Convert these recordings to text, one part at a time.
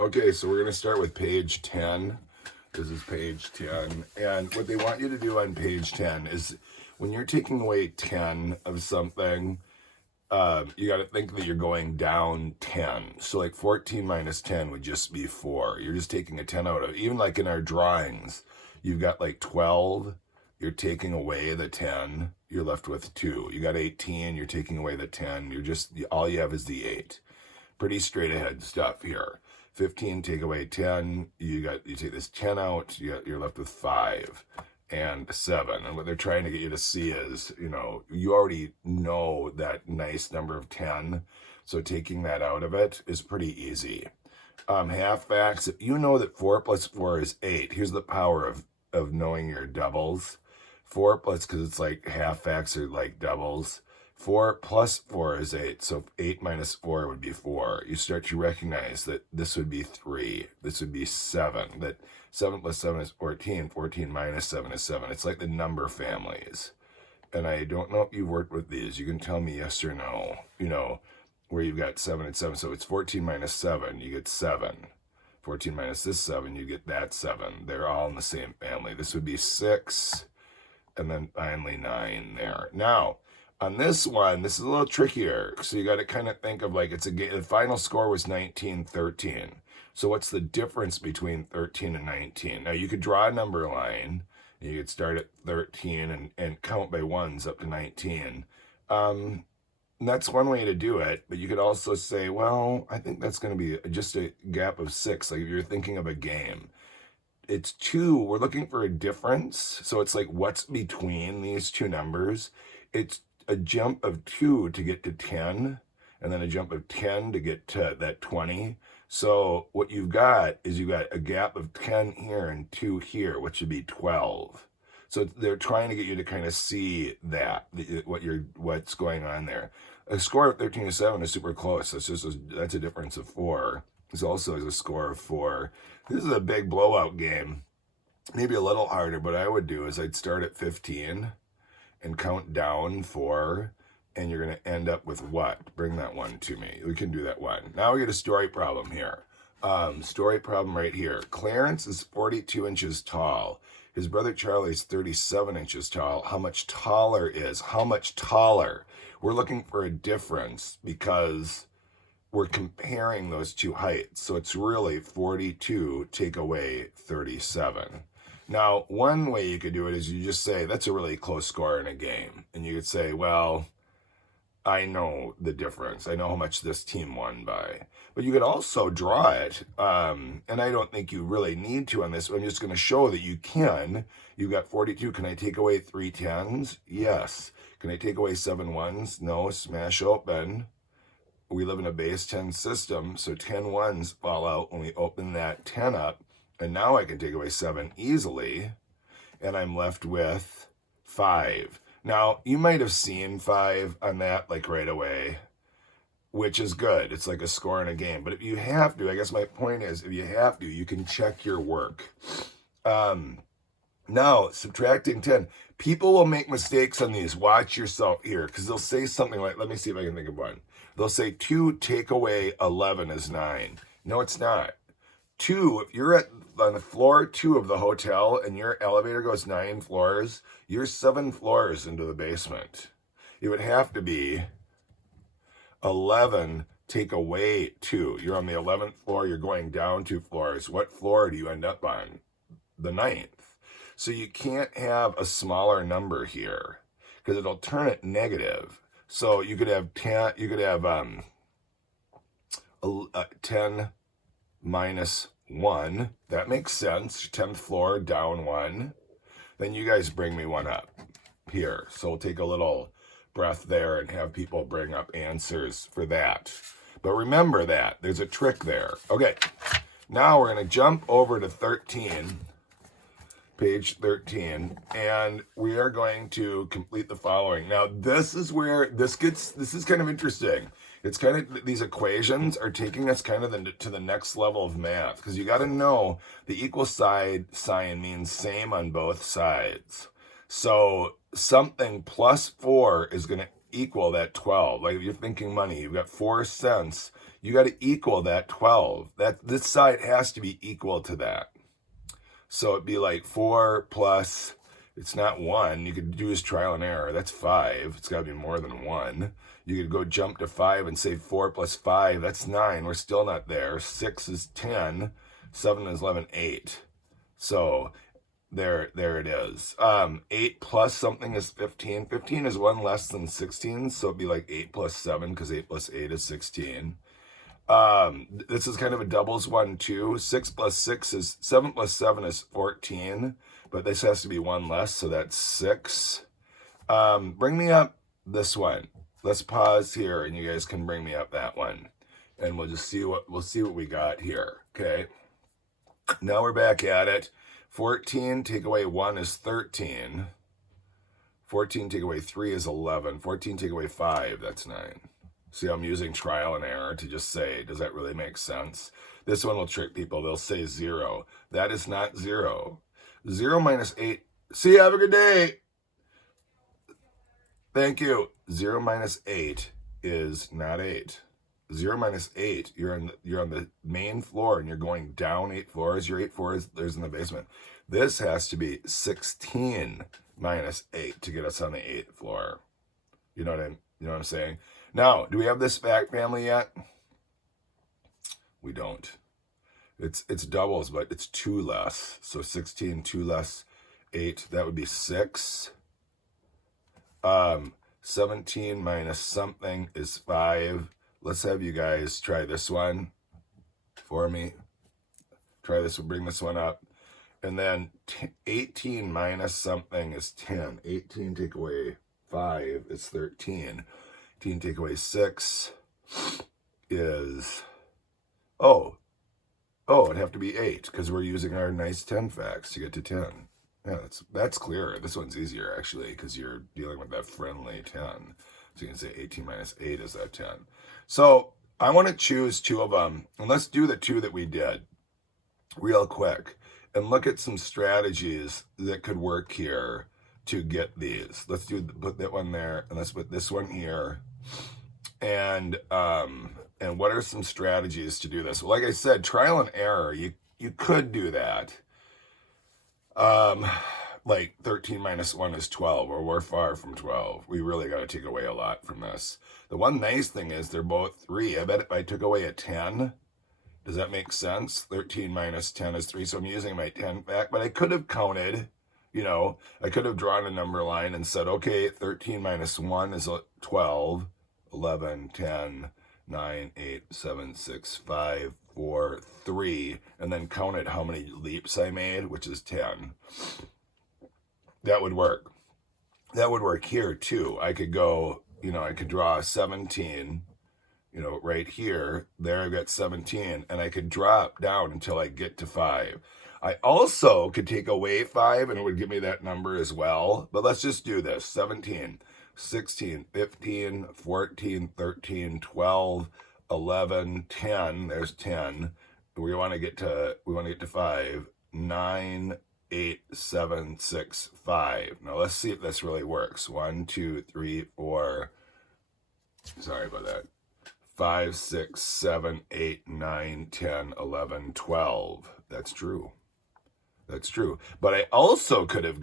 Okay, so we're going to start with page 10. This is page 10. And what they want you to do on page 10 is when you're taking away 10 of something, you got to think that you're going down 10. So like 14 minus 10 would just be 4. You're just taking a 10 out of it. Even like in our drawings, you've got like 12. You're taking away the 10. You're left with 2. You got 18. You're taking away the 10. All you have is the 8. Pretty straight ahead stuff here. 15, take away 10. You take this 10 out. You're left with 5 and 7. And what they're trying to get you to see is, you already know that nice number of 10. So taking that out of it is pretty easy. Half facts. If you know that 4 plus 4 is 8, here's the power of knowing your doubles. 4 plus, because it's like half facts are like doubles. 4 plus 4 is 8, so 8 minus 4 would be 4. You start to recognize that this would be 3, this would be 7, that 7 plus 7 is 14, 14 minus 7 is 7. It's like the number families. And I don't know if you've worked with these. You can tell me yes or no, where you've got 7 and 7. So it's 14 minus 7, you get 7. 14 minus this 7, you get that 7. They're all in the same family. This would be 6, and then finally 9 there. Now, on this one, this is a little trickier. So you got to kind of think of like it's a game. The final score was 19-13. So what's the difference between 13 and 19? Now you could draw a number line. You could start at 13 and count by ones up to 19. And that's one way to do it. But you could also say, well, I think that's going to be just a gap of 6. Like if you're thinking of a game. It's 2. We're looking for a difference. So it's like what's between these two numbers. It's a jump of 2 to get to 10, and then a jump of 10 to get to that 20. So what you've got is you've got a gap of 10 here and 2 here, which would be 12. So they're trying to get you to kind of see that, what's going on there. A score of 13-7 is super close. That's a difference of 4. This also is a score of 4. This is a big blowout game. Maybe a little harder, but I would do is I'd start at 15 and count down 4, and you're going to end up with what? Bring that one to me. We can do that one. Now we get a story problem here. Story problem right here. Clarence is 42 inches tall. His brother Charlie is 37 inches tall. How much taller is? How much taller? We're looking for a difference because we're comparing those two heights. So it's really 42 take away 37. Now, one way you could do it is you just say, that's a really close score in a game. And you could say, well, I know the difference. I know how much this team won by. But you could also draw it. And I don't think you really need to on this. I'm just going to show that you can. You've got 42. Can I take away 3 10s? Yes. Can I take away 7 1s? No. Smash open. We live in a base 10 system. So 10 1s fall out when we open that 10 up. And now I can take away 7 easily, and I'm left with 5. Now, you might have seen 5 on that, like right away, which is good. It's like a score in a game. But if you have to, I guess my point is, if you have to, you can check your work. Now, subtracting 10. People will make mistakes on these. Watch yourself here, because they'll say something like, let me see if I can think of one. They'll say 2 take away 11 is 9. No, it's not. 2, if you're on the floor 2 of the hotel and your elevator goes 9 floors, you're 7 floors into the basement. It would have to be 11 take away 2. You're on the 11th floor, you're going down 2 floors. What floor do you end up on? The 9th. So you can't have a smaller number here because it'll turn it negative. So you could have 10, 10 minus 1. That makes sense. 10th floor, down 1. Then you guys bring me one up here. So we'll take a little breath there and have people bring up answers for that. But remember that. There's a trick there. Okay. Now we're going to jump over to 13. Page 13. And we are going to complete the following. Now, this is where this is kind of interesting. It's kind of, these equations are taking us kind of to the next level of math, because you got to know the equal sign means same on both sides. So something plus 4 is going to equal that 12. Like if you're thinking money, you've got 4 cents. you got to equal that 12. This side has to be equal to that. So it'd be like 4 plus, it's not 1. You could do as trial and error. That's 5. It's got to be more than 1. You could go jump to 5 and say 4 plus 5. That's 9. We're still not there. 6 is 10. 7 is 11, 8. So there it is. 8 plus something is 15. 15 is 1 less than 16. So it'd be like 8 plus 7 because 8 plus 8 is 16. This is kind of a doubles one too. 6 plus 6 is 7 plus 7 is 14, but this has to be 1 less, so that's 6. Bring me up this one. Let's pause here and you guys can bring me up that one. And we'll just see what we got here. Okay. Now we're back at it. 14 take away 1 is 13. 14 take away 3 is 11. 14 take away 5, that's 9. See, I'm using trial and error to just say, does that really make sense? This one will trick people. They'll say 0. That is not 0. 0 minus 8. See you. Have a good day. Thank you. 0 minus 8 is not 8. 0 minus 8, you're on the main floor and you're going down 8 floors. Your 8 floors, there's in the basement. This has to be 16 minus 8 to get us on the 8th floor. You know what I'm saying? Now, do we have this fact family yet? We don't. It's doubles, but it's 2 less. So 16, 2 less 8, that would be 6. 17 minus something is 5. Let's have you guys try this one for me. Try this, we'll bring this one up. And then 18 minus something is 10. 18 take away 5 is 13. 18 take away 6 is, it'd have to be 8 because we're using our nice 10 facts to get to 10. Yeah, that's clearer. This one's easier actually because you're dealing with that friendly 10. So you can say 18 minus 8 is that 10. So I want to choose 2 of them, and let's do the 2 that we did real quick and look at some strategies that could work here to get these. Let's put that one there, and let's put this one here. And what are some strategies to do this? Well, like I said, trial and error. You could do that. Like 13 minus 1 is 12, or we're far from 12. We really got to take away a lot from this. The one nice thing is they're both 3. I bet if I took away a 10, does that make sense? 13 minus 10 is 3, so I'm using my 10 fact, but I could have counted, I could have drawn a number line and said, okay, 13 minus 1 is 12, 11, 10, 9, 8, 7, 6, 5, 4, 3, and then counted how many leaps I made, which is 10. That would work. That would work here too. I could go, I could draw 17, right here. There I've got 17, and I could drop down until I get to 5. I also could take away 5 and it would give me that number as well. But let's just do this. 17, 16, 15, 14, 13, 12, 11, 10. There's 10. We want to get to 5. 9, 8, 7, 6, 5. Now let's see if this really works. 1, 2, 3, 4. Sorry about that. 5, 6, 7, 8, 9, 10, 11, 12. That's true. That's true. But I also could have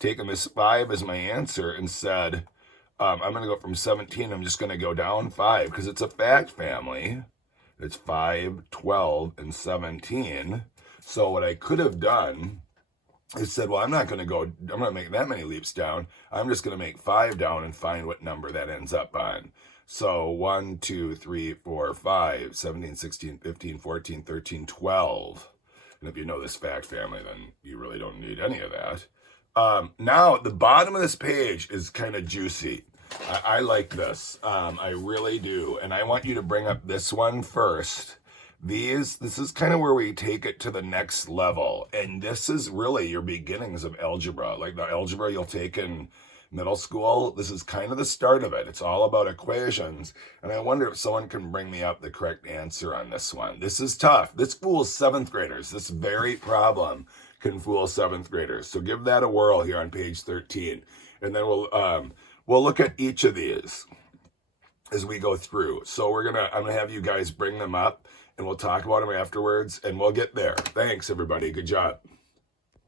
taken this 5 as my answer and said, I'm going to go from 17. I'm just going to go down 5 because it's a fact family. It's 5, 12, and 17. So what I could have done is said, well, I'm not going to make that many leaps down. I'm just going to make 5 down and find what number that ends up on. So 1, 2, 3, 4, 5, 17, 16, 15, 14, 13, 12. And if you know this fact family, then you really don't need any of that. Now, the bottom of this page is kind of juicy. I like this. I really do. And I want you to bring up this one first. This is kind of where we take it to the next level. And this is really your beginnings of algebra. Like the algebra you'll take in middle school, this is kind of the start of it. It's all about equations. And I wonder if someone can bring me up the correct answer on this one. This is tough. This fools 7th graders. This very problem can fool 7th graders. So give that a whirl here on page 13. And then we'll look at each of these. as we go through. So I'm gonna have you guys bring them up and we'll talk about them afterwards and we'll get there. Thanks everybody. Good job.